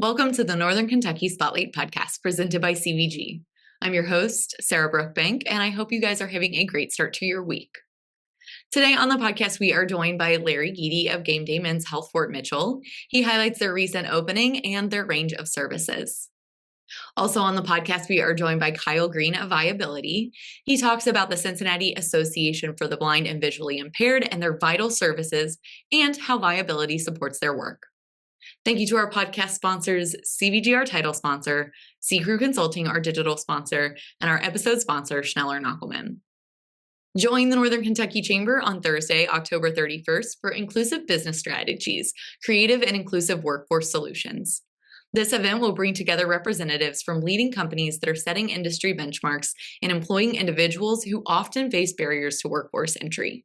Welcome to the Northern Kentucky Spotlight Podcast presented by CVG. I'm your host, Sarah Brookbank, and I hope you guys are having a great start to your week. Today on the podcast, we are joined by Larry Geedey of Gameday Men's Health Fort Mitchell. He highlights their recent opening and their range of services. Also on the podcast, we are joined by Kyle Greene of Viability. He talks about the Cincinnati Association for the Blind and Visually Impaired and their vital services and how Viability supports their work. Thank you to our podcast sponsors, CVG, our title sponsor, C-Crew Consulting, our digital sponsor, and our episode sponsor, Schneller Knockelman. Join the Northern Kentucky Chamber on Thursday, October 31st for Inclusive Business Strategies, Creative and Inclusive Workforce Solutions. This event will bring together representatives from leading companies that are setting industry benchmarks and employing individuals who often face barriers to workforce entry.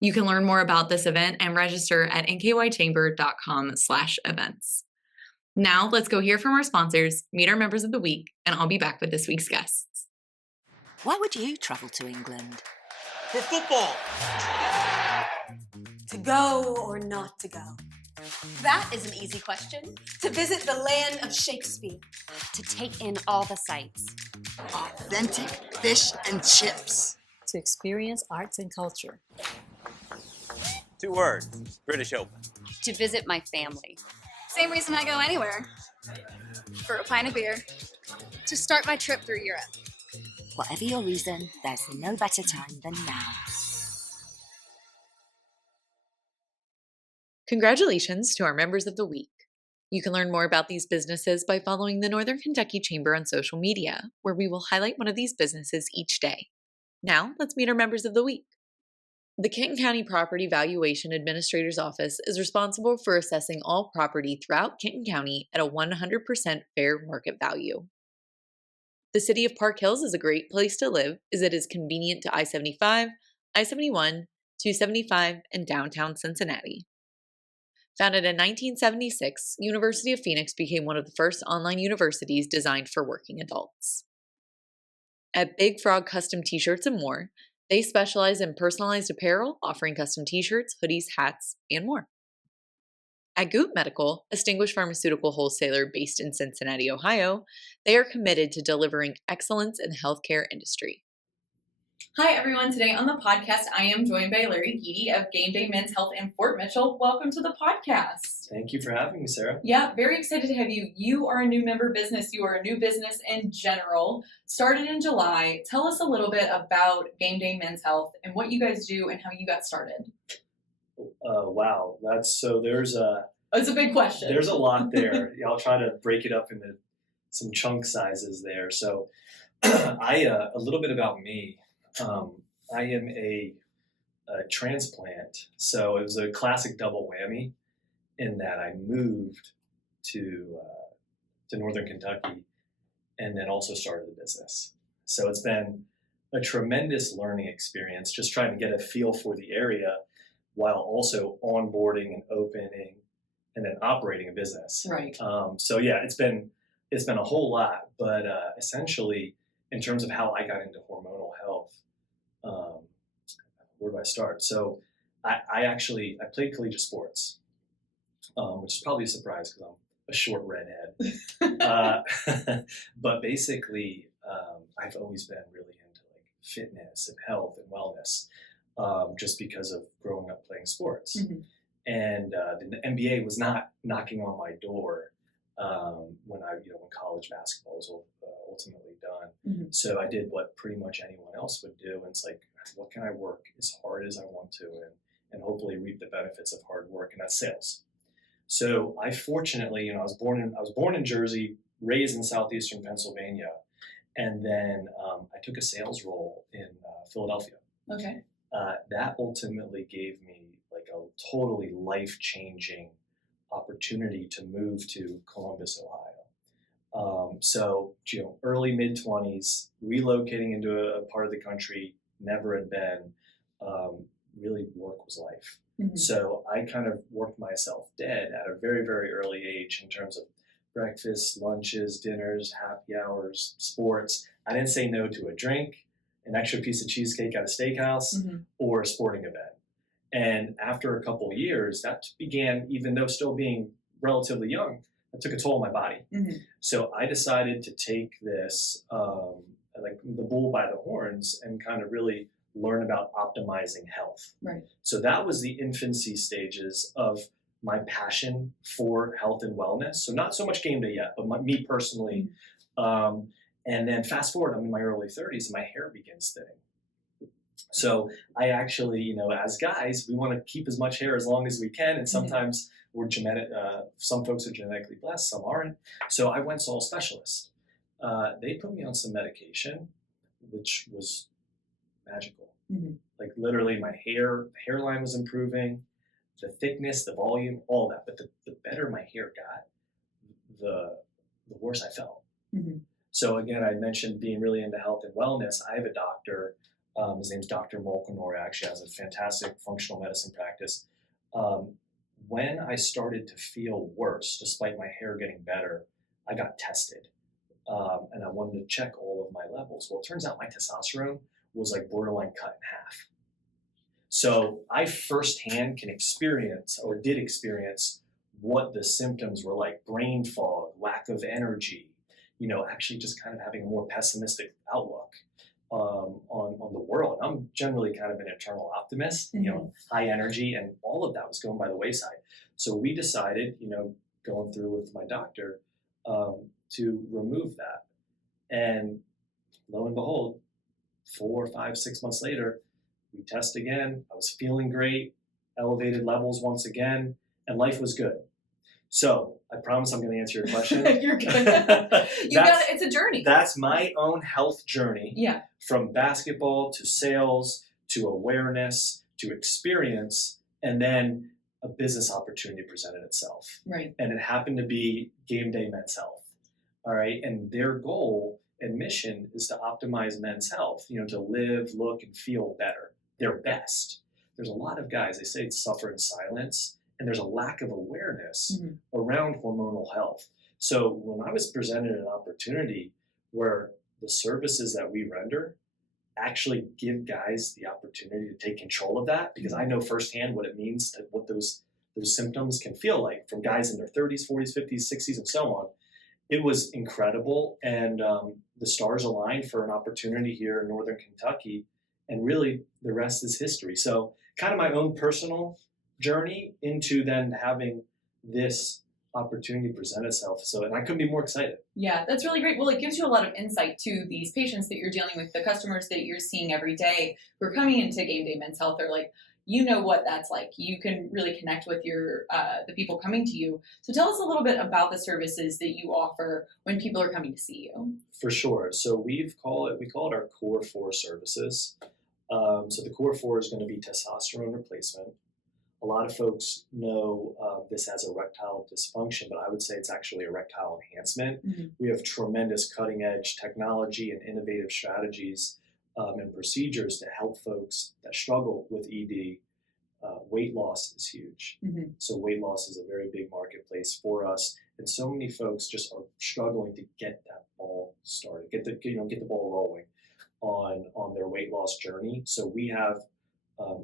You can learn more about this event and register at nkychamber.com/events. Now let's go hear from our sponsors, meet our members of the week, and I'll be back with this week's guests. Why would you travel to England? For football. To go or not to go? That is an easy question. To visit the land of Shakespeare. To take in all the sights. Authentic fish and chips. To experience arts and culture. 2 words, British Open. To visit my family. Same reason I go anywhere. For a pint of beer. To start my trip through Europe. Whatever your reason, there's no better time than now. Congratulations to our members of the week. You can learn more about these businesses by following the Northern Kentucky Chamber on social media, where we will highlight one of these businesses each day. Now, let's meet our members of the week. The Kenton County Property Valuation Administrator's Office is responsible for assessing all property throughout Kenton County at a 100% fair market value. The City of Park Hills is a great place to live as it is convenient to I-75, I-71, 275, and downtown Cincinnati. Founded in 1976, University of Phoenix became one of the first online universities designed for working adults. At Big Frog Custom T-Shirts and more, they specialize in personalized apparel, offering custom T-shirts, hoodies, hats, and more. At Goot Medical, a distinguished pharmaceutical wholesaler based in Cincinnati, Ohio, they are committed to delivering excellence in the healthcare industry. Hi, everyone. Today on the podcast, I am joined by Larry Geedey of Gameday Men's Health in Fort Mitchell. Welcome to the podcast. Thank you for having me, Sarah. Yeah, very excited to have you. You are a new member business. You are a new business in general. Started in July. Tell us a little bit about Gameday Men's Health and what you guys do and how you got started. Wow, it's a big question. There's a lot there. I'll try to break it up into some chunk sizes there. So, a little bit about me. I am a transplant, so it was a classic double whammy in that I moved to Northern Kentucky and then also started a business. So it's been a tremendous learning experience, just trying to get a feel for the area while also onboarding and opening and then operating a business. Right. It's been a whole lot, but essentially in terms of how I got into hormonal health, where do I start? So I played collegiate sports, which is probably a surprise because I'm a short redhead. But basically, I've always been really into like fitness and health and wellness, just because of growing up playing sports. Mm-hmm. And the NBA was not knocking on my door when college basketball was ultimately done. Mm-hmm. So I did what pretty much anyone else would do, and it's like, what can I work as hard as I want to and hopefully reap the benefits of hard work, and that's sales. So I fortunately, I was born in Jersey, raised in southeastern Pennsylvania, and then I took a sales role in Philadelphia. Okay. That ultimately gave me like a totally life-changing opportunity to move to Columbus, Ohio. Early mid-20s, relocating into a part of the country never had been, really work was life. Mm-hmm. So I kind of worked myself dead at a very, very early age in terms of breakfast, lunches, dinners, happy hours, sports. I didn't say no to a drink, an extra piece of cheesecake at a steakhouse, mm-hmm. or a sporting event. And after a couple of years, that began, even though still being relatively young, That took a toll on my body. Mm-hmm. So I decided to take this, like the bull by the horns, and kind of really learn about optimizing health. Right. So that was the infancy stages of my passion for health and wellness. So not so much Gameday yet, but me personally. Mm-hmm. And then fast forward, I'm in my early 30s and my hair begins thinning. So I actually, you know, as guys, we want to keep as much hair as long as we can. And sometimes we're genetic, some folks are genetically blessed, some aren't. So I went to a specialist. They put me on some medication, which was magical. Mm-hmm. Like literally my hairline was improving, the thickness, the volume, all that. But the better my hair got, the worse I felt. Mm-hmm. So again, I mentioned being really into health and wellness. I have a doctor, his name's Dr. Molkenor, actually has a fantastic functional medicine practice. When I started to feel worse, despite my hair getting better, I got tested. And I wanted to check all of my levels. Well, it turns out my testosterone was like borderline cut in half. So I firsthand can experience, or did experience, what the symptoms were like: brain fog, lack of energy, you know, actually just kind of having a more pessimistic outlook on the world. I'm generally kind of an eternal optimist, you know, high energy, and all of that was going by the wayside. So we decided, you know, going through with my doctor, to remove that. And lo and behold, 4, 5, 6 months later, we test again. I was feeling great, elevated levels once again, and life was good. So I promise I'm going to answer your question. You're good. It's a journey. That's my own health journey. Yeah. From basketball to sales to awareness to experience, and then a business opportunity presented itself. Right. And it happened to be Gameday Men's Health. All right. And their goal and mission is to optimize men's health, you know, to live, look, and feel better, their best. There's a lot of guys, they say, suffer in silence, and there's a lack of awareness around hormonal health. So when I was presented an opportunity where the services that we render actually give guys the opportunity to take control of that, because I know firsthand what it means, to what those symptoms can feel like from guys in their 30s, 40s, 50s, 60s, and so on. It was incredible, and the stars aligned for an opportunity here in Northern Kentucky, and really the rest is history. So kind of my own personal journey into then having this opportunity present itself. So, and I couldn't be more excited. Yeah, that's really great. Well, it gives you a lot of insight to these patients that you're dealing with, the customers that you're seeing every day who are coming into Gameday Men's Health. They're like, you know what that's like. You can really connect with your the people coming to you. So tell us a little bit about the services that you offer when people are coming to see you. For sure. So we call it our core 4 services. So the core 4 is going to be testosterone replacement. A lot of folks know this as erectile dysfunction, but I would say it's actually erectile enhancement. We have tremendous cutting edge technology and innovative strategies and procedures to help folks that struggle with ED. Weight loss is huge. So weight loss is a very big marketplace for us. And so many folks just are struggling to get that ball started, get the ball rolling on their weight loss journey. So we have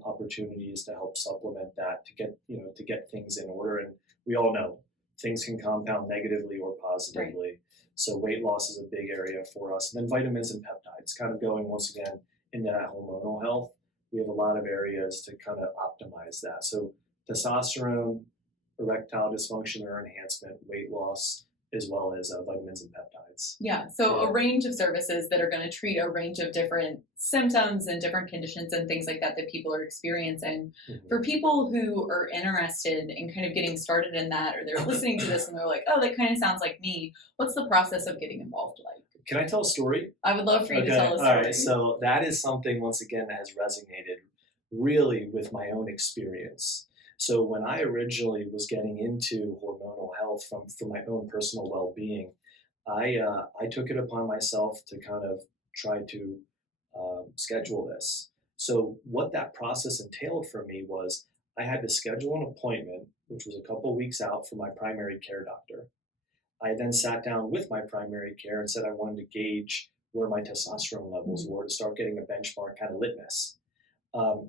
opportunities to help supplement that, to get things in order. And we all know things can compound negatively or positively. Right. So weight loss is a big area for us. And then vitamins and peptides, kind of going once again into that hormonal health. We have a lot of areas to kind of optimize that. So testosterone, erectile dysfunction or enhancement, weight loss, as well as vitamins and peptides. Yeah, so a range of services that are going to treat a range of different symptoms and different conditions and things like that people are experiencing. For people who are interested in kind of getting started in that, or they're listening to this and they're like, oh, that kind of sounds like me, what's the process of getting involved like? Can I tell a story? I would love for you to tell a story. All right, so that is something, once again, that has resonated really with my own experience. So when I originally was getting into hormonal health from my own personal well-being, I took it upon myself to kind of try to schedule this. So what that process entailed for me was I had to schedule an appointment, which was a couple of weeks out, for my primary care doctor. I then sat down with my primary care and said I wanted to gauge where my testosterone levels were to start getting a benchmark kind of litmus.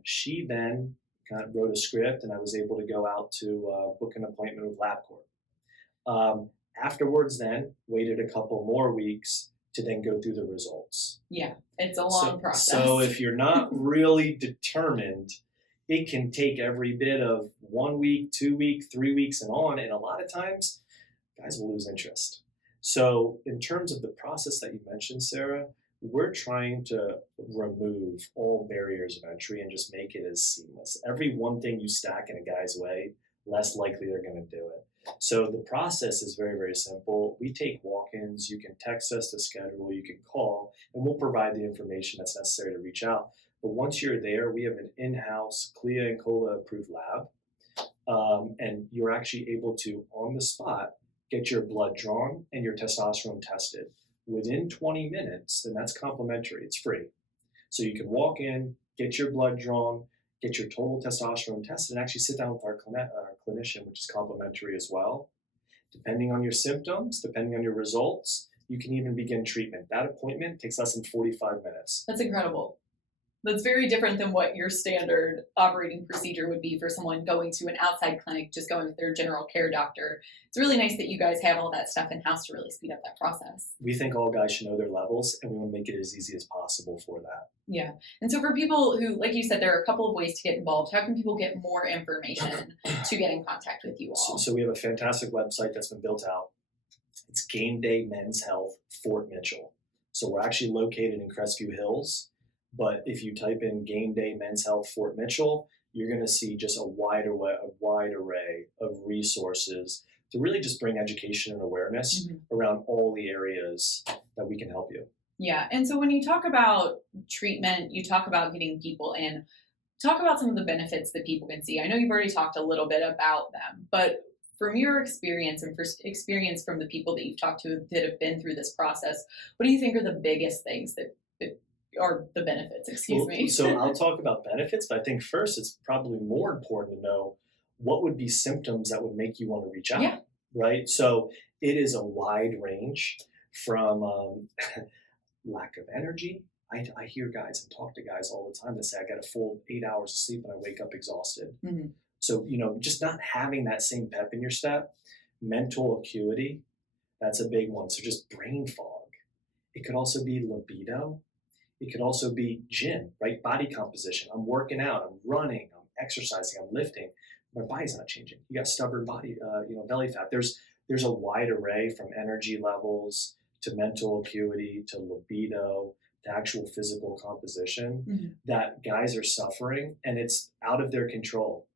She then kind of wrote a script, and I was able to go out to book an appointment with LabCorp. Afterwards, then waited a couple more weeks to then go through the results. Yeah, it's a long process. So if you're not really determined, it can take every bit of 1 week, 2 weeks, 3 weeks and on. And a lot of times guys will lose interest. So in terms of the process that you mentioned, Sarah, we're trying to remove all barriers of entry and just make it as seamless. Every one thing you stack in a guy's way, less likely they're going to do it. So the process is very, very simple. We take walk-ins. You can text us to schedule. You can call, and we'll provide the information that's necessary to reach out. But once you're there, we have an in-house CLIA and COLA approved lab, and you're actually able to, on the spot, get your blood drawn and your testosterone tested within 20 minutes, and that's complimentary. It's free. So you can walk in, get your blood drawn, get your total testosterone tested, and actually sit down with our clinician, which is complimentary as well. Depending on your symptoms, depending on your results, you can even begin treatment. That appointment takes less than 45 minutes. That's incredible. That's very different than what your standard operating procedure would be for someone going to an outside clinic, just going with their general care doctor. It's really nice that you guys have all that stuff in-house to really speed up that process. We think all guys should know their levels, and we want to make it as easy as possible for that. Yeah. And so for people who, like you said, there are a couple of ways to get involved. How can people get more information to get in contact with you all? So we have a fantastic website that's been built out. It's Gameday Men's Health Fort Mitchell. So we're actually located in Crestview Hills. But if you type in Gameday Men's Health Fort Mitchell, you're going to see just a wide array of resources to really just bring education and awareness around all the areas that we can help you. Yeah. And so when you talk about treatment, you talk about getting people in, talk about some of the benefits that people can see. I know you've already talked a little bit about them, but from your experience and experience from the people that you've talked to that have been through this process, what do you think are the biggest things that or the benefits, excuse me. So I'll talk about benefits, but I think first it's probably more important to know what would be symptoms that would make you want to reach out, right? So it is a wide range from lack of energy. I hear guys and talk to guys all the time that say, I got a full 8 hours of sleep and I wake up exhausted. So, just not having that same pep in your step. Mental acuity, that's a big one. So just brain fog. It could also be libido. It could also be gym, right? Body composition. I'm working out, I'm running, I'm exercising, I'm lifting. My body's not changing. You got stubborn body, belly fat. There's a wide array from energy levels to mental acuity to libido to actual physical composition that guys are suffering, and it's out of their control,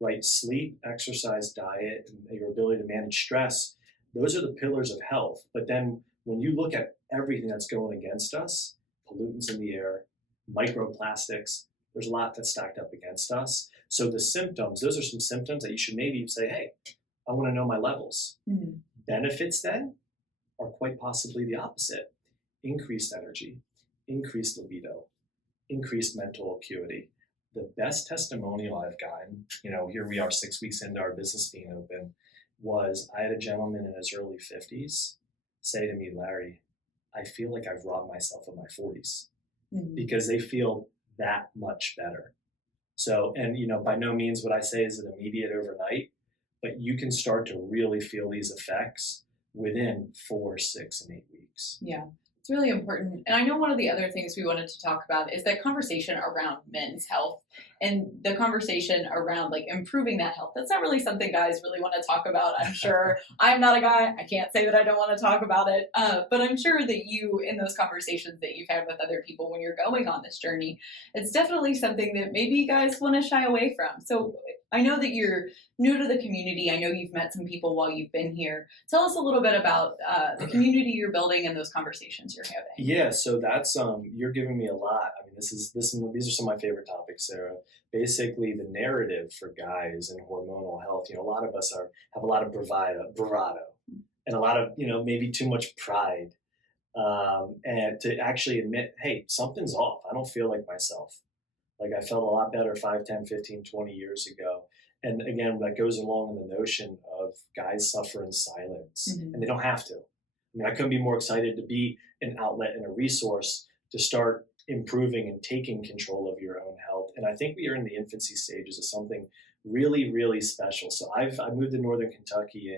right? Sleep, exercise, diet, and your ability to manage stress. Those are the pillars of health. But then when you look at everything that's going against us, pollutants in the air, microplastics, there's a lot that's stacked up against us. So the symptoms, those are some symptoms that you should maybe say, hey, I want to know my levels. Benefits then are quite possibly the opposite. Increased energy, increased libido, increased mental acuity. The best testimonial I've gotten, here we are 6 weeks into our business being open, was I had a gentleman in his early 50s say to me, Larry, I feel like I've robbed myself of my 40s because they feel that much better. So, and by no means would I say is it immediate overnight, but you can start to really feel these effects within 4, 6, and 8 weeks. Yeah, it's really important. And I know one of the other things we wanted to talk about is that conversation around men's health and the conversation around improving that health. That's not really something guys really want to talk about, I'm sure. I'm not a guy. I can't say that I don't want to talk about it. But I'm sure that you, in those conversations that you've had with other people when you're going on this journey, it's definitely something that maybe guys want to shy away from. So I know that you're new to the community. I know you've met some people while you've been here. Tell us a little bit about the community you're building and those conversations you're having. Yeah, so that's you're giving me a lot. I mean, these are some of my favorite topics, Sarah. Basically, the narrative for guys in hormonal health. A lot of us have a lot of bravado, and a lot of maybe too much pride, and to actually admit, hey, something's off. I don't feel like myself. Like I felt a lot better 5, 10, 15, 20 years ago. And again, that goes along in the notion of guys suffer in silence, and they don't have to. I mean, I couldn't be more excited to be an outlet and a resource to start improving and taking control of your own health. And I think we are in the infancy stages of something really, really special. So I moved to Northern Kentucky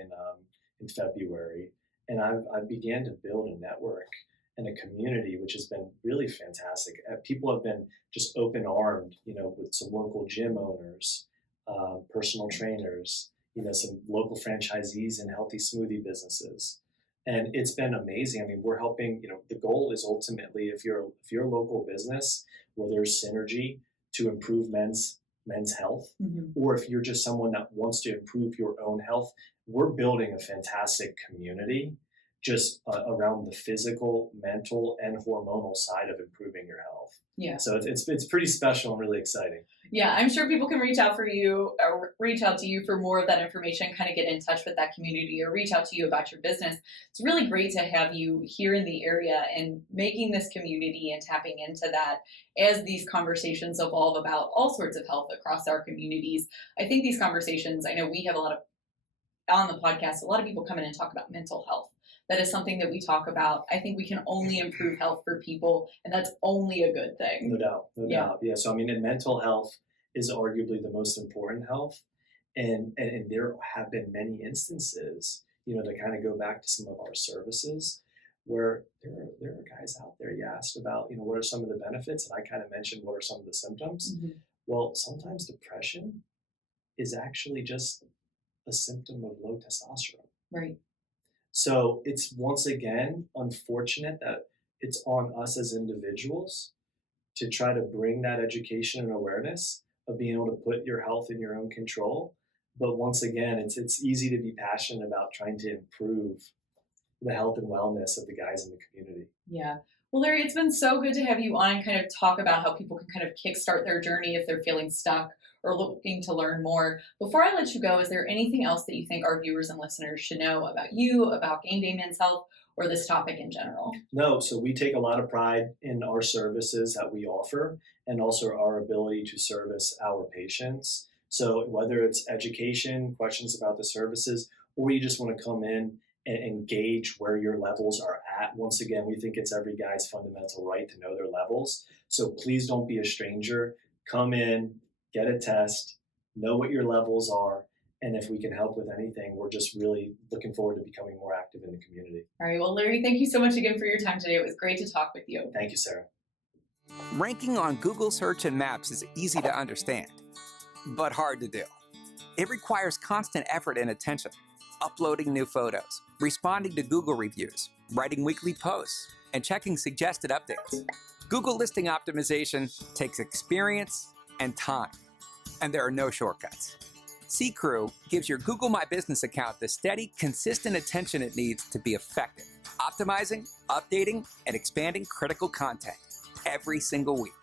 in February, and I began to build a network and a community, which has been really fantastic. People have been just open-armed, with some local gym owners, personal trainers, some local franchisees and healthy smoothie businesses. And it's been amazing. I mean, we're helping, the goal is ultimately, if you're a local business where there's synergy to improve men's health, or if you're just someone that wants to improve your own health, we're building a fantastic community just around the physical, mental, and hormonal side of improving your health. Yeah. So it's pretty special and really exciting. Yeah, I'm sure people can reach out to you for more of that information, kind of get in touch with that community or reach out to you about your business. It's really great to have you here in the area and making this community and tapping into that as these conversations evolve about all sorts of health across our communities. I think these conversations, I know we have on the podcast, a lot of people come in and talk about mental health. That is something that we talk about. I think we can only improve health for people, and that's only a good thing. No doubt. Yeah. So, and mental health is arguably the most important health. And there have been many instances, to kind of go back to some of our services where there are guys out there, you asked about, what are some of the benefits? And I kind of mentioned what are some of the symptoms. Well, sometimes depression is actually just a symptom of low testosterone. Right. So it's once again unfortunate that it's on us as individuals to try to bring that education and awareness of being able to put your health in your own control. But once again, it's easy to be passionate about trying to improve the health and wellness of the guys in the community. Yeah. Well, Larry, it's been so good to have you on and kind of talk about how people can kind of kickstart their journey if they're feeling stuck or looking to learn more. Before I let you go, is there anything else that you think our viewers and listeners should know about you, about Gameday Men's Health, or this topic in general? No, so we take a lot of pride in our services that we offer and also our ability to service our patients. So whether it's education, questions about the services, or you just want to come in and gauge where your levels are at. Once again, we think it's every guy's fundamental right to know their levels. So please don't be a stranger. Come in, get a test, know what your levels are, and if we can help with anything, we're just really looking forward to becoming more active in the community. All right. Well, Larry, thank you so much again for your time today. It was great to talk with you. Thank you, Sarah. Ranking on Google Search and Maps is easy to understand, but hard to do. It requires constant effort and attention, uploading new photos, responding to Google reviews, writing weekly posts, and checking suggested updates. Google listing optimization takes experience and time, and there are no shortcuts. C-Crew gives your Google My Business account the steady, consistent attention it needs to be effective, optimizing, updating, and expanding critical content every single week.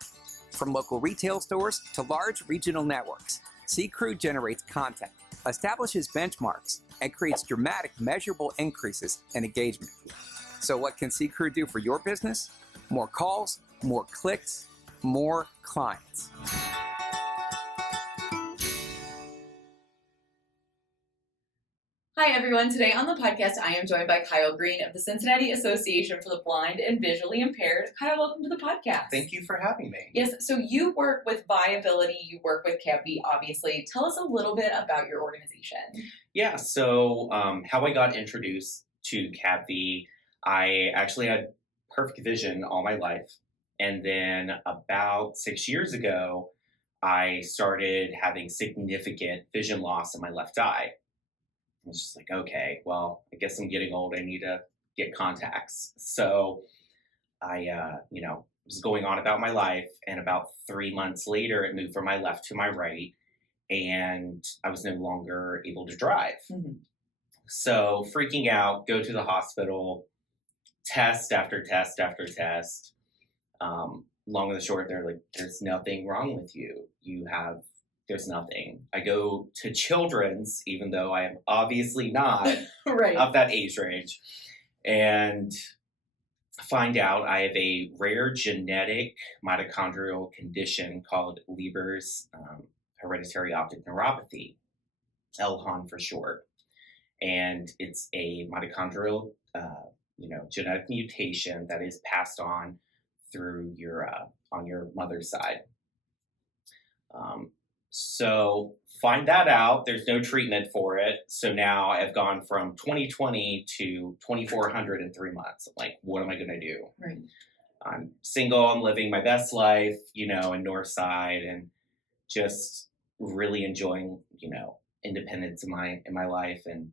From local retail stores to large regional networks, C-Crew generates content, establishes benchmarks, and creates dramatic, measurable increases in engagement. So what can C-Crew do for your business? More calls, more clicks, more clients. Hi, everyone. Today on the podcast, I am joined by Kyle Greene of the Cincinnati Association for the Blind and Visually Impaired. Kyle, welcome to the podcast. Thank you for having me. Yes, so you work with VIability, you work with CAPV, obviously. Tell us a little bit about your organization. Yeah, so how I got introduced to CAPV, I actually had perfect vision all my life. And then about 6 years ago, I started having significant vision loss in my left eye. I was just like, okay, well, I guess I'm getting old. I need to get contacts. So I, was going on about my life. And about 3 months later, it moved from my left to my right. And I was no longer able to drive. Mm-hmm. So freaking out, go to the hospital, test after test after test. Long and the short, they're like, there's nothing wrong with you. There's nothing. I go to Children's, even though I am obviously not right. of that age range, and find out I have a rare genetic mitochondrial condition called Leber's hereditary optic neuropathy, LHON for short. And it's a mitochondrial, genetic mutation that is passed on through your on your mother's side. So find that out. There's no treatment for it. So now I've gone from 2020 to 2,400 in 3 months. I'm like, what am I going to do? Right. I'm single. I'm living my best life, in Northside, and just really enjoying, independence in my life. And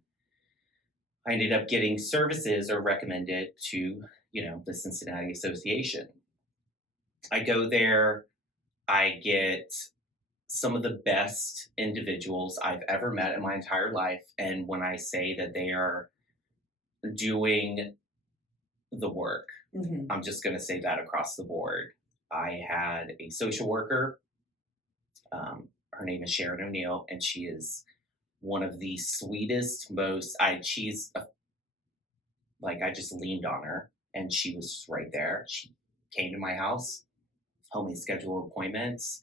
I ended up getting services or recommended to, the Cincinnati Association. I go there. I get some of the best individuals I've ever met in my entire life. And when I say that they are doing the work, I'm just going to say that across the board. I had a social worker. Her name is Sharon O'Neill, and she is one of the sweetest, I just leaned on her, and she was just right there. She came to my house, helped me schedule appointments.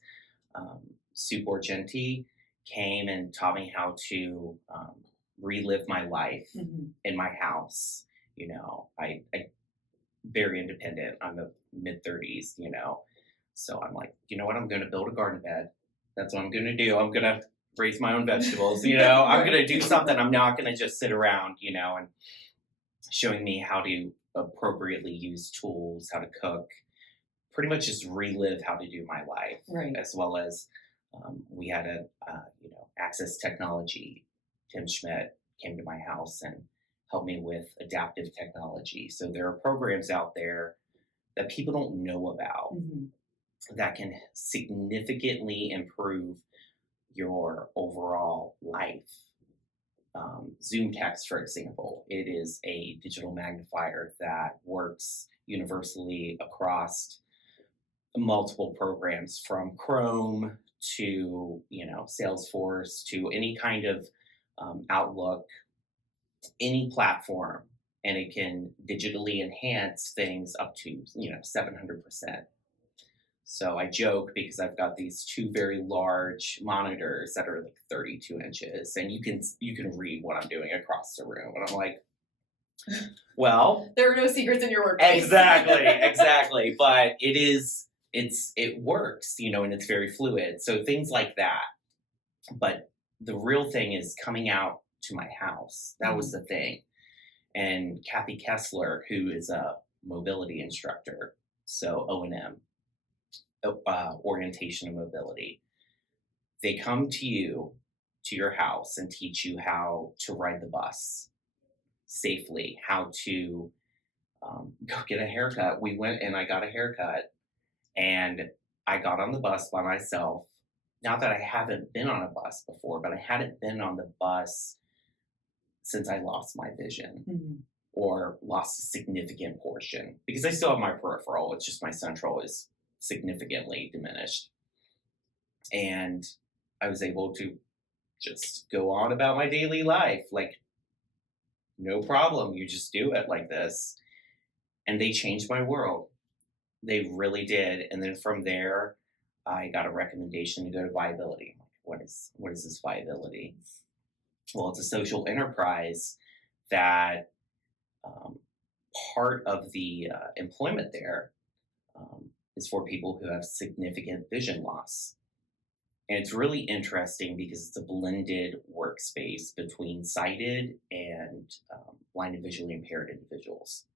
Sue Borgenti came and taught me how to relive my life in my house. I very independent. I'm a mid-30s, so I'm like, you know what? I'm going to build a garden bed. That's what I'm going to do. I'm going to raise my own vegetables. I'm going to do something. I'm not going to just sit around, and showing me how to appropriately use tools, how to cook, pretty much just relive how to do my life, right. As well as we had Access Technology. Tim Schmidt came to my house and helped me with adaptive technology. So there are programs out there that people don't know about that can significantly improve your overall life. Zoom Text, for example, it is a digital magnifier that works universally across multiple programs, from Chrome to Salesforce to any kind of Outlook, any platform, and it can digitally enhance things up to 700%. So I joke because I've got these two very large monitors that are like 32 inches, and you can read what I'm doing across the room, and I'm like, well, there are no secrets in your workplace. Exactly. But it works, and it's very fluid. So things like that. But the real thing is coming out to my house. That was the thing. And Kathy Kessler, who is a mobility instructor, so O&M, orientation and mobility, they come to your house, and teach you how to ride the bus safely, how to go get a haircut. We went and I got a haircut, and I got on the bus by myself. Not that I haven't been on a bus before, but I hadn't been on the bus since I lost my vision or lost a significant portion, because I still have my peripheral. It's just my central is significantly diminished. And I was able to just go on about my daily life. Like, no problem. You just do it like this. And they changed my world. They really did. And then from there, I got a recommendation to go to Viability. What is this Viability? Well, it's a social enterprise that part of the employment there is for people who have significant vision loss. And it's really interesting because it's a blended workspace between sighted and blind and visually impaired individuals.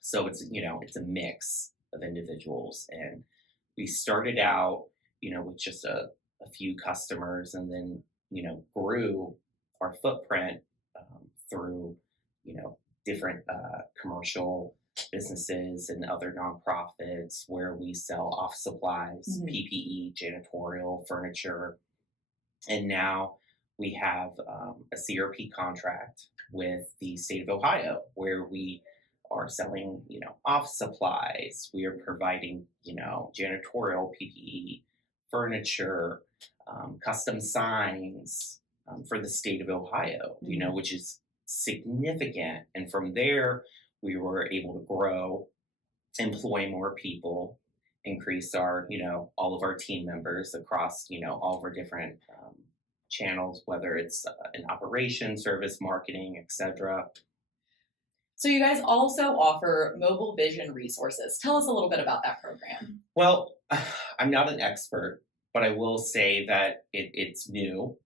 So it's a mix of individuals. And we started out, with just a few customers, and then, grew our footprint through, different commercial businesses and other nonprofits where we sell office supplies, PPE, janitorial, furniture. And now we have a CRP contract with the state of Ohio, where we are selling, office supplies. We are providing, janitorial, PPE, furniture, custom signs for the state of Ohio, which is significant. And from there, we were able to grow, employ more people, increase our, all of our team members across, all of our different channels, whether it's in operations, service, marketing, etc. So you guys also offer mobile vision resources. Tell us a little bit about that program. Well, I'm not an expert but I will say that it's new,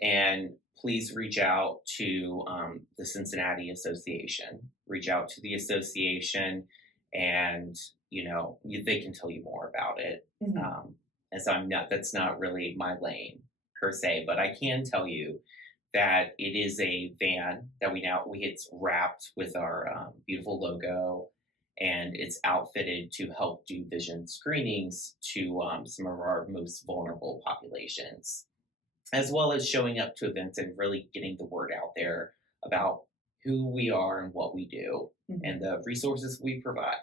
and please reach out to the Cincinnati Association. Reach out to the association, and they can tell you more about it. As that's not really my lane per se, but I can tell you that it is a van that it's wrapped with our beautiful logo, and it's outfitted to help do vision screenings to some of our most vulnerable populations, as well as showing up to events and really getting the word out there about who we are and what we do and the resources we provide.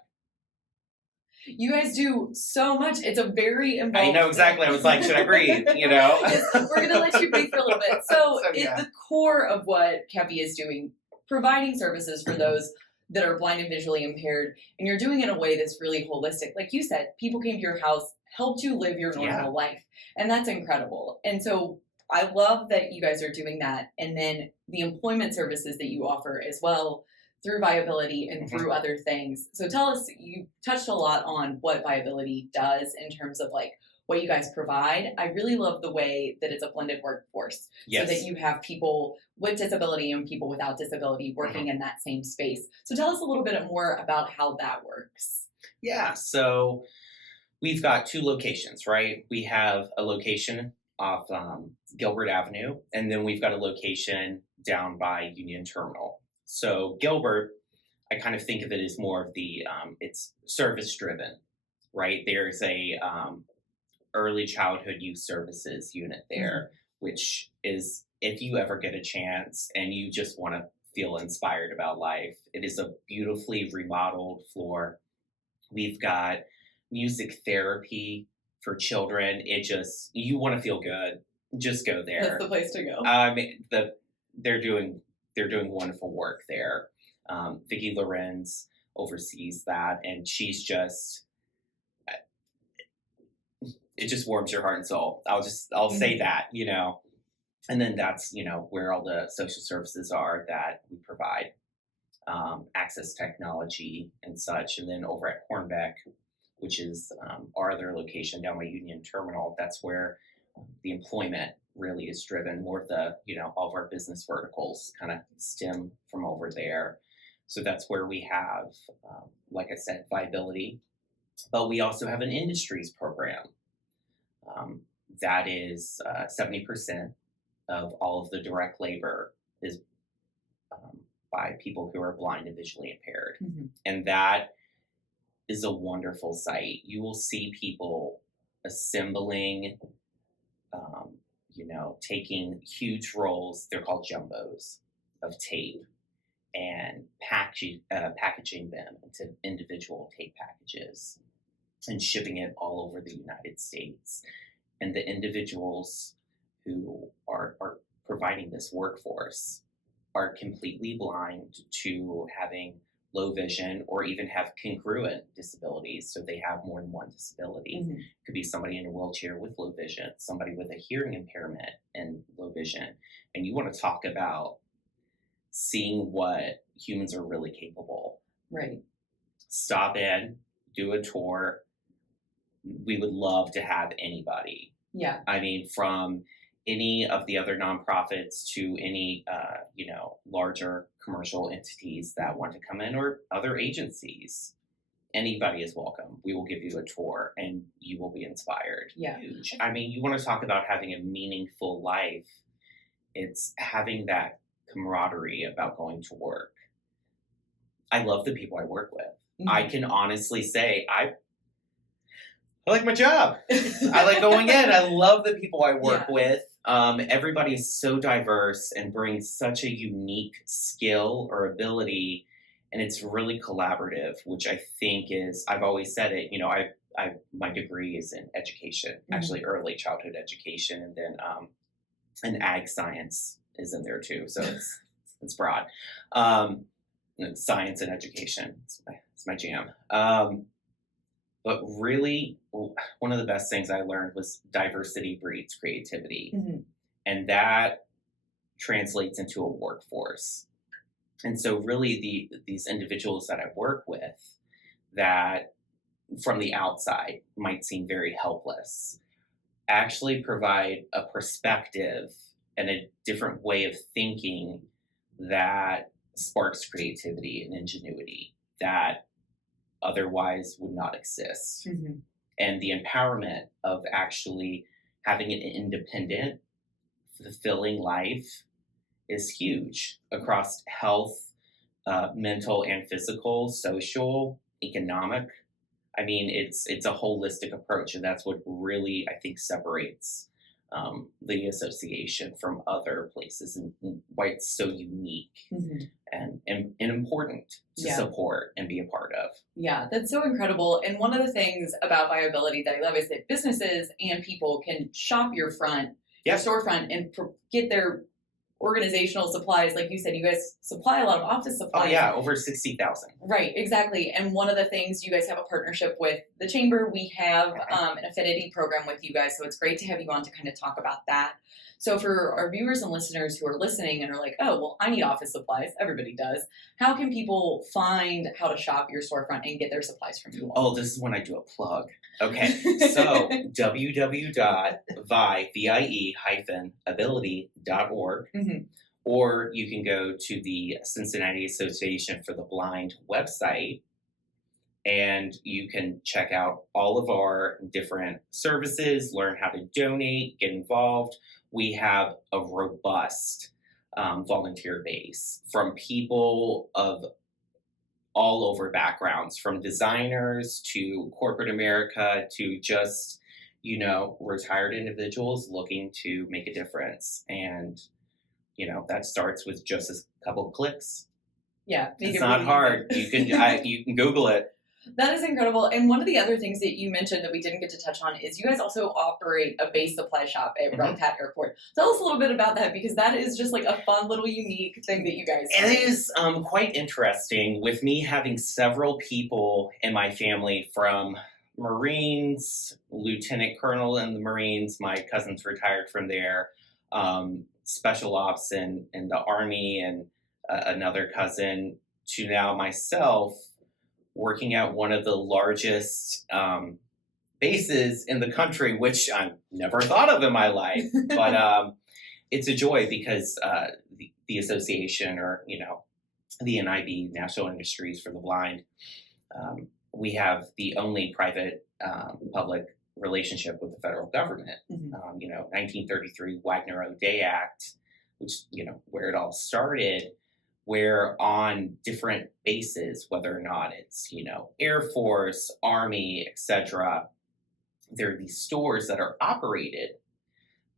You guys do so much. It's a very involved. I know exactly. I was like, should I breathe? We're going to let you breathe for a little bit. So yeah. the core of what VIE is doing, providing services for those that are blind and visually impaired, and you're doing it in a way that's really holistic. Like you said, people came to your house, helped you live your normal life, and that's incredible. And so I love that you guys are doing that, and then the employment services that you offer as well, through viability and through other things. So tell us, you touched a lot on what viability does in terms of like what you guys provide. I really love the way that it's a blended workforce. Yes. So that you have people with disability and people without disability working in that same space. So tell us a little bit more about how that works. Yeah, so we've got 2 locations, right? We have a location off Gilbert Avenue, and then we've got a location down by Union Terminal. So Gilbert, I kind of think of it as more of the, it's service driven, right? There's a early childhood youth services unit there, which is, if you ever get a chance and you just want to feel inspired about life, it is a beautifully remodeled floor. We've got music therapy for children. You want to feel good, just go there. That's the place to go. They're doing wonderful work there. Vicki Lorenz oversees that, and she's just, it just warms your heart and soul. I'll say that, and then that's, where all the social services are that we provide, access technology and such. And then over at Hornbeck, which is our other location down by Union Terminal, that's where the employment really is driven. More of the, all of our business verticals kind of stem from over there. So that's where we have, like I said, viability, but we also have an industries program. That is 70% of all of the direct labor is by people who are blind and visually impaired. And that is a wonderful sight. You will see people assembling, taking huge rolls, they're called jumbos, of tape, and packaging them into individual tape packages and shipping it all over the United States. And the individuals who are providing this workforce are completely blind to having low vision or even have congruent disabilities. So they have more than one disability. It could be somebody in a wheelchair with low vision, somebody with a hearing impairment and low vision. And you want to talk about seeing what humans are really capable. Right. Stop in, do a tour. We would love to have anybody. Yeah. I mean, from any of the other nonprofits to any, larger commercial entities that want to come in, or other agencies. Anybody is welcome. We will give you a tour and you will be inspired. Yeah. Huge. I mean, you want to talk about having a meaningful life. It's having that camaraderie about going to work. I love the people I work with. I can honestly say I like my job. I like going in. I love the people I work with. Everybody is so diverse and brings such a unique skill or ability, and it's really collaborative, which I think is, I've always said it, my degree is in education, actually early childhood education, and then and ag science is in there too, so it's broad. Science and education, it's my jam. But really, one of the best things I learned was diversity breeds creativity. And that translates into a workforce. And so really these individuals that I work with that from the outside might seem very helpless, actually provide a perspective and a different way of thinking that sparks creativity and ingenuity that otherwise would not exist. And the empowerment of actually having an independent, fulfilling life is huge across health, mental and physical, social, economic. I mean, it's a holistic approach, and that's what really, I think, separates the association from other places and why it's so unique and important to support and be a part of. Yeah, that's so incredible. And one of the things about viability that I love is that businesses and people can shop your storefront and get their organizational supplies. Like you said, you guys supply a lot of office supplies. Oh yeah, over 60,000. Right, exactly. And one of the things, you guys have a partnership with the Chamber. We have an affinity program with you guys, so it's great to have you on to kind of talk about that. So for our viewers and listeners who are listening and are like, oh, well, I need office supplies. Everybody does. How can people find how to shop your storefront and get their supplies from you all? Oh, this is when I do a plug. Okay, so www.vie-ability.org, or you can go to the Cincinnati Association for the Blind website, and you can check out all of our different services, learn how to donate, get involved. We have a robust volunteer base from people of all over backgrounds, from designers to corporate America to just, retired individuals looking to make a difference. And, that starts with just a couple of clicks. Yeah. It's not hard. You can Google it. That is incredible. And one of the other things that you mentioned that we didn't get to touch on is you guys also operate a base supply shop at Wright-Patt Airport. Tell us a little bit about that, because that is just like a fun little unique thing that you guys do. It is quite interesting, with me having several people in my family from Marines, Lieutenant Colonel in the Marines, my cousin's retired from there, Special Ops in the Army, and another cousin, to now myself, working at one of the largest bases in the country, which I never thought of in my life. But it's a joy because the association, or, the NIB, National Industries for the Blind, we have the only private public relationship with the federal government. 1933 Wagner-O'Day Act, which, where it all started, where on different bases, whether or not it's, Air Force, Army, etc., there are these stores that are operated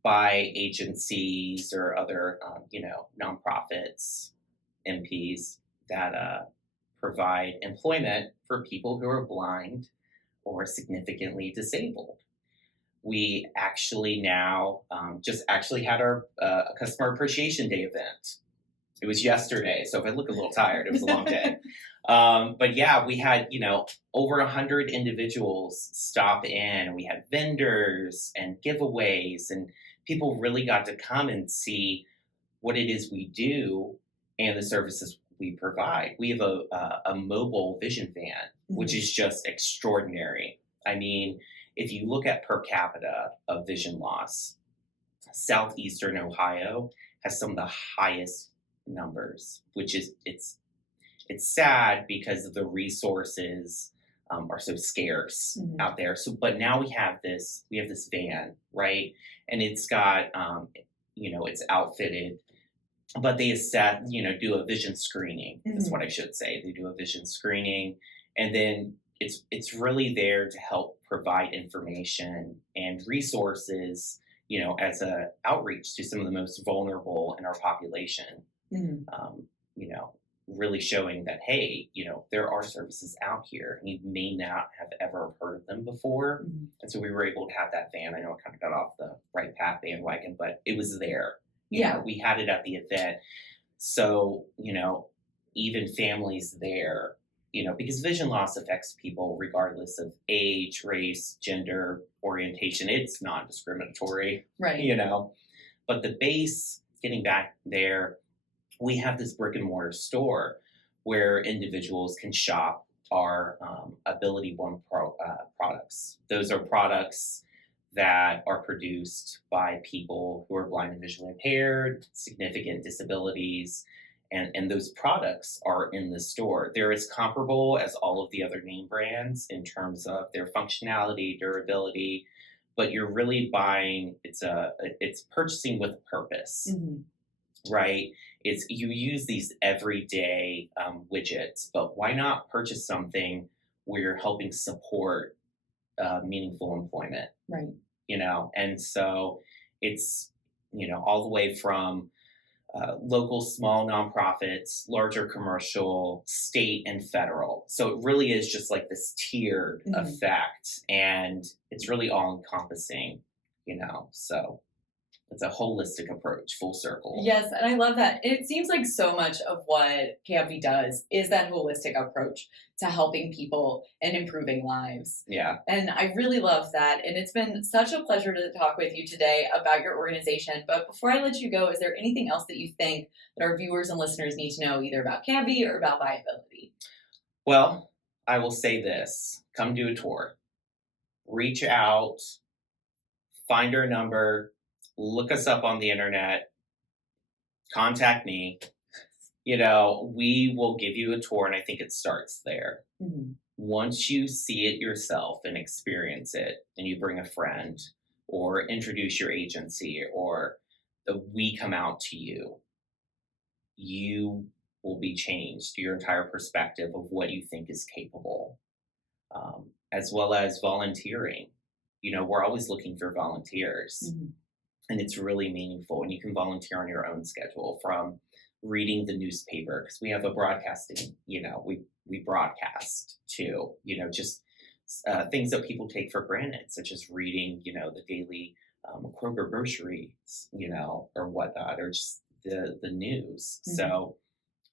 by agencies or other, nonprofits, MPs, that provide employment for people who are blind or significantly disabled. We actually now just had our Customer Appreciation Day event. It was yesterday, so if I look a little tired, it was a long day. But yeah, we had, over 100 individuals stop in. We had vendors and giveaways, and people really got to come and see what it is we do and the services we provide. We have a mobile vision van, which is just extraordinary. I mean, if you look at per capita of vision loss, Southeastern Ohio has some of the highest numbers, which is it's sad because the resources are so scarce out there. So, but now we have this van, right? And it's got it's outfitted, but they do a vision screening. That's what I should say. They do a vision screening, and then it's really there to help provide information and resources, as a outreach to some of the most vulnerable in our population. Really showing that, hey, there are services out here, and you may not have ever heard of them before. And so we were able to have that van. I know it kind of got off the Wright-Patt bandwagon, but it was there. You know, we had it at the event. So, even families there, because vision loss affects people regardless of age, race, gender, orientation. It's non-discriminatory, right? But the base, getting back there, we have this brick and mortar store where individuals can shop our Ability One products. Those are products that are produced by people who are blind and visually impaired, significant disabilities, and those products are in the store. They're as comparable as all of the other name brands in terms of their functionality, durability, but you're really buying, it's purchasing with purpose, right? It's you use these everyday widgets, but why not purchase something where you're helping support meaningful employment? Right. And so it's, all the way from local small nonprofits, larger commercial, state and federal. So it really is just like this tiered effect, and it's really all encompassing, so it's a holistic approach, full circle. Yes, and I love that. It seems like so much of what CAMV does is that holistic approach to helping people and improving lives. Yeah. And I really love that. And it's been such a pleasure to talk with you today about your organization. But before I let you go, is there anything else that you think that our viewers and listeners need to know either about CAMV or about viability? Well, I will say this. Come do a tour. Reach out. Find our number. Look us up on the internet, contact me, we will give you a tour, and I think it starts there. Once you see it yourself and experience it, and you bring a friend or introduce your agency, or we come out to you, you will be changed, your entire perspective of what you think is capable, as well as volunteering. We're always looking for volunteers. And it's really meaningful, and you can volunteer on your own schedule, from reading the newspaper, because we have a broadcasting, we broadcast too, just things that people take for granted, such as reading, the daily Kroger groceries, or whatnot, or just the news. So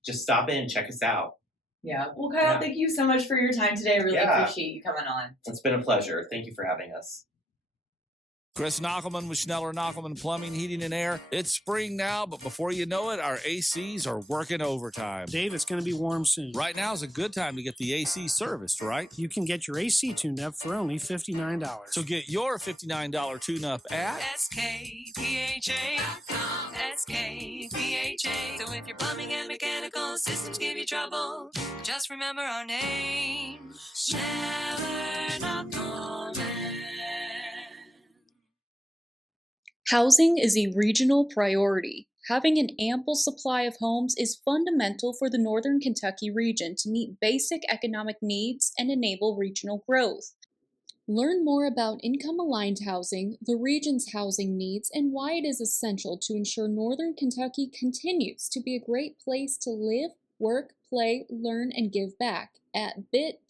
just stop in, check us out. Yeah. Well, Kyle, thank you so much for your time today. I really appreciate you coming on. It's been a pleasure. Thank you for having us. Chris Knockelman with Schneller Knockelman Plumbing, Heating, and Air. It's spring now, but before you know it, our ACs are working overtime. Dave, it's going to be warm soon. Right now is a good time to get the AC serviced, right? You can get your AC tuned up for only $59. So get your $59 tune-up at SKPHA.com. SKPHA. So if your plumbing and mechanical systems give you trouble, just remember our name, Schneller Knockelman. Housing is a regional priority. Having an ample supply of homes is fundamental for the Northern Kentucky region to meet basic economic needs and enable regional growth. Learn more about income-aligned housing, the region's housing needs, and why it is essential to ensure Northern Kentucky continues to be a great place to live, work, play, learn, and give back at bit.ly/NKY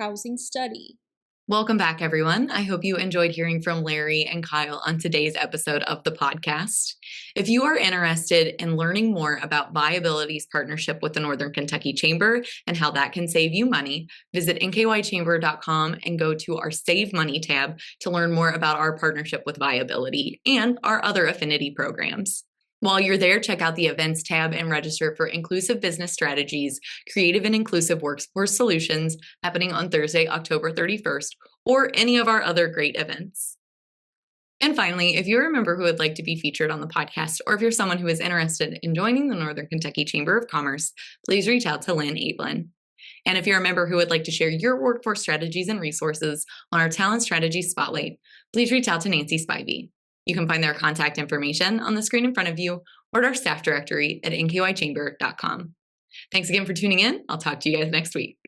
Housing Study. Welcome back, everyone. I hope you enjoyed hearing from Larry and Kyle on today's episode of the podcast. If you are interested in learning more about Viability's partnership with the Northern Kentucky Chamber and how that can save you money, visit nkychamber.com and go to our Save Money tab to learn more about our partnership with Viability and our other affinity programs. While you're there, check out the Events tab and register for Inclusive Business Strategies, Creative and Inclusive Workforce Solutions happening on Thursday, October 31st, or any of our other great events. And finally, if you're a member who would like to be featured on the podcast, or if you're someone who is interested in joining the Northern Kentucky Chamber of Commerce, please reach out to Lynn Ablin. And if you're a member who would like to share your workforce strategies and resources on our Talent Strategy Spotlight, please reach out to Nancy Spivey. You can find their contact information on the screen in front of you or at our staff directory at nkychamber.com. Thanks again for tuning in. I'll talk to you guys next week.